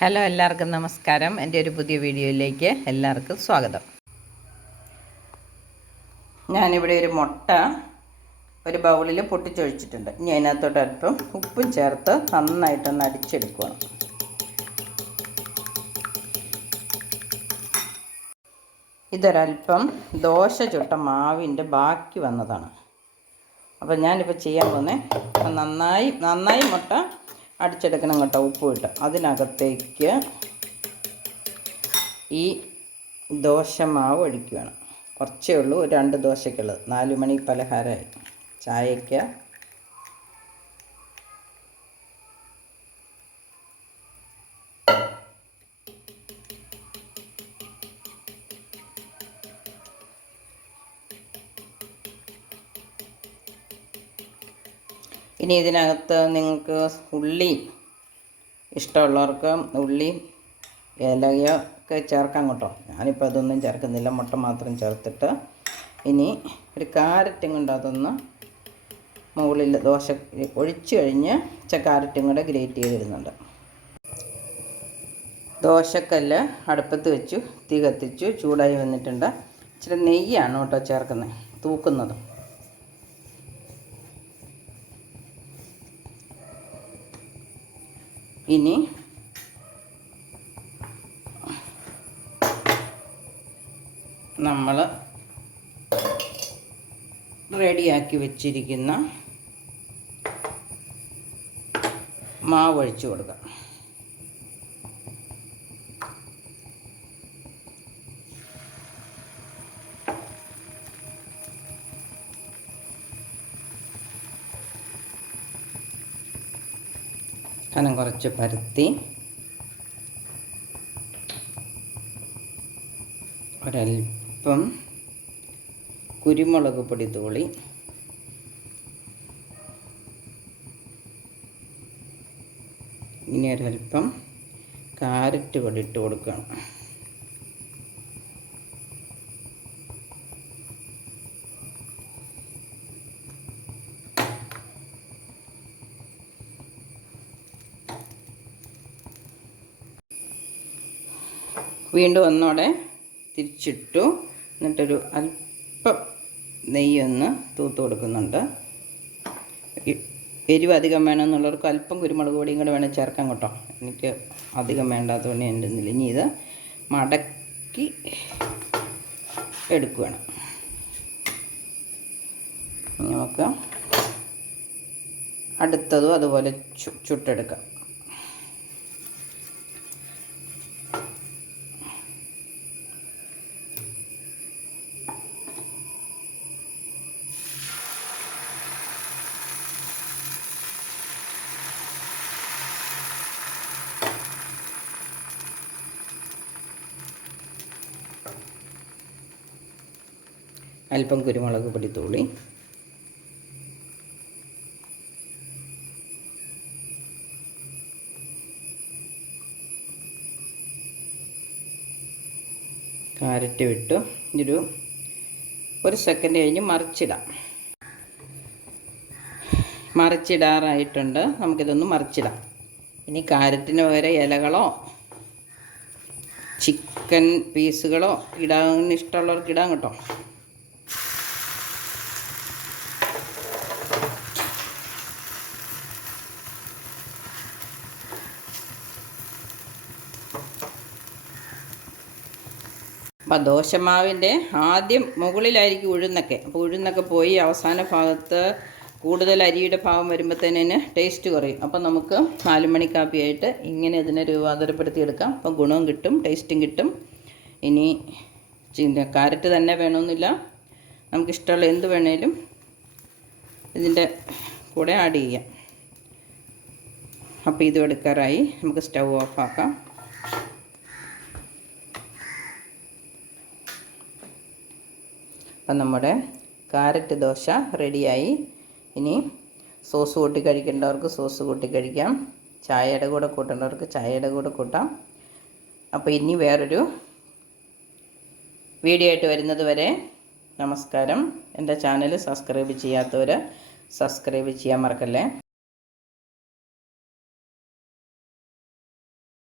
Hello എല്ലാവർക്കും നമസ്കാരം. എന്റെ ഒരു പുതിയ വീഡിയോയിലേക്ക് എല്ലാവർക്കും സ്വാഗതം. ഞാനിവിടെ ഒരു മുട്ട ഒരു ബൗളിൽ പൊട്ടിച്ചൊഴിച്ചിട്ടുണ്ട്. ഇനി അതിനകത്തോട്ട് അല്പം ഉപ്പും ചേർത്ത് നന്നായിട്ടൊന്ന് അടിച്ചെടുക്കണം. ഇതൊരല്പം ദോശ ചുട്ട മാവിന്റെ ബാക്കി വന്നതാണ്. അപ്പോൾ ഞാനിപ്പോൾ ചെയ്യാൻ പോകുന്നത് നന്നായി നന്നായി മുട്ട അടിച്ചെടുക്കണം കേട്ടോ ഉപ്പ് ഇട്ട് അതിനകത്തേക്ക് ഈ ദോശമാവ് ഒഴിക്കുകയാണ്. കുറച്ചേ ഉള്ളൂ രണ്ട് ദോശയ്ക്കുള്ളത്. നാലുമണി പലഹാരമായി. ചായയ്ക്ക് ഇനി ഇതിനകത്ത് നിങ്ങൾക്ക് ഉള്ളി ഇഷ്ടമുള്ളവർക്ക് ഉള്ളി ഇലയോ ഒക്കെ ചേർക്കാം കേട്ടോ. ഞാനിപ്പോൾ അതൊന്നും ചേർക്കുന്നില്ല. മുട്ട മാത്രം ചേർത്തിട്ട് ഇനി ഒരു കാരറ്റും കൊണ്ട് അതൊന്ന് മുകളിൽ ദോശ ഒഴിച്ചു കഴിഞ്ഞ് കാരറ്റും കൂടെ ഗ്രേറ്റ് ചെയ്തിരുന്നുണ്ട് ദോശക്കല്ല് അടുപ്പത്ത് വെച്ചു തീ കത്തിച്ചു ചൂടായി വന്നിട്ടുണ്ട്. ഇച്ചിരി നെയ്യാണ് കേട്ടോ ചേർക്കുന്നത് തൂക്കുന്നത്. ഇനി നമ്മൾ റെഡിയാക്കി വെച്ചിരിക്കുന്ന മാവ് ഒഴിച്ചു കൊടുക്കാം. കനം കുറച്ച് പരത്തി ഒരൽപ്പം കുരുമുളക് പൊടി തൂളി. ഇനി ഒരൽപ്പം കാരറ്റ് പൊടി ഇട്ട് കൊടുക്കണം. വീണ്ടും ഒന്നോടെ തിരിച്ചിട്ടു. എന്നിട്ടൊരു അല്പം നെയ്യൊന്ന് തൂത്ത് കൊടുക്കുന്നുണ്ട്. എരിവ് അധികം വേണമെന്നുള്ളവർക്ക് അല്പം കുരുമുളക് പൊടിയും കൂടെ വേണം ചേർക്കാൻ കേട്ടോ. എനിക്ക് അധികം വേണ്ടാത്തതുകൊണ്ട് എന്റെ ഇനി ഇത് മടക്കി എടുക്കുകയാണ് നമുക്ക് അടുത്തതും അതുപോലെ ചുട്ടെടുക്കാം. അല്പം കുരുമുളക് തൂളി. കാരറ്റ് വിട്ടു. ഇതൊരു ഒരു സെക്കൻഡ് കഴിഞ്ഞ് മറിച്ചിടാം. മറിച്ചിടാറായിട്ടുണ്ട്. നമുക്കിതൊന്ന് മറിച്ചിടാം. ഇനി കാരറ്റിന് പകരം ഇലകളോ ചിക്കൻ പീസുകളോ ഇടാൻ ഇഷ്ടമുള്ളവർക്ക് ഇടാൻ കേട്ടോ. അപ്പം ദോശമാവിന്റെ ആദ്യം മുകളിലായിരിക്കും ഉഴുന്നൊക്കെ. അപ്പോൾ ഉഴുന്നൊക്കെ പോയി അവസാന ഭാഗത്ത് കൂടുതൽ അരിയുടെ ഭാഗം വരുമ്പോഴത്തേനു ടേസ്റ്റ് കുറയും. അപ്പം നമുക്ക് നാല് മണി കാപ്പിയായിട്ട് ഇങ്ങനെ ഇതിനെ രൂപാന്തരപ്പെടുത്തി എടുക്കാം അപ്പം ഗുണവും കിട്ടും ടേസ്റ്റും കിട്ടും. ഇനി കാരറ്റ് തന്നെ വേണമെന്നില്ല. നമുക്കിഷ്ടമുള്ള എന്ത് വേണേലും ഇതിന്റെ കൂടെ ആഡ് ചെയ്യാം. അപ്പോൾ ഇതും എടുക്കാറായി. നമുക്ക് സ്റ്റൗ ഓഫാക്കാം. അപ്പം നമ്മുടെ കാരറ്റ് ദോശ റെഡിയായി. ഇനി സോസ് കൂട്ടി കഴിക്കേണ്ടവർക്ക് സോസ് കൂട്ടി കഴിക്കാം. ചായയുടെ കൂടെ കൂട്ടേണ്ടവർക്ക് ചായയുടെ കൂടെ കൂട്ടാം. അപ്പോൾ ഇനി വേറൊരു വീഡിയോ ആയിട്ട് വരുന്നത് വരെ നമസ്കാരം. എന്റെ ചാനൽ സബ്സ്ക്രൈബ് ചെയ്യാത്തവർ സബ്സ്ക്രൈബ് ചെയ്യാൻ മറക്കല്ലേ?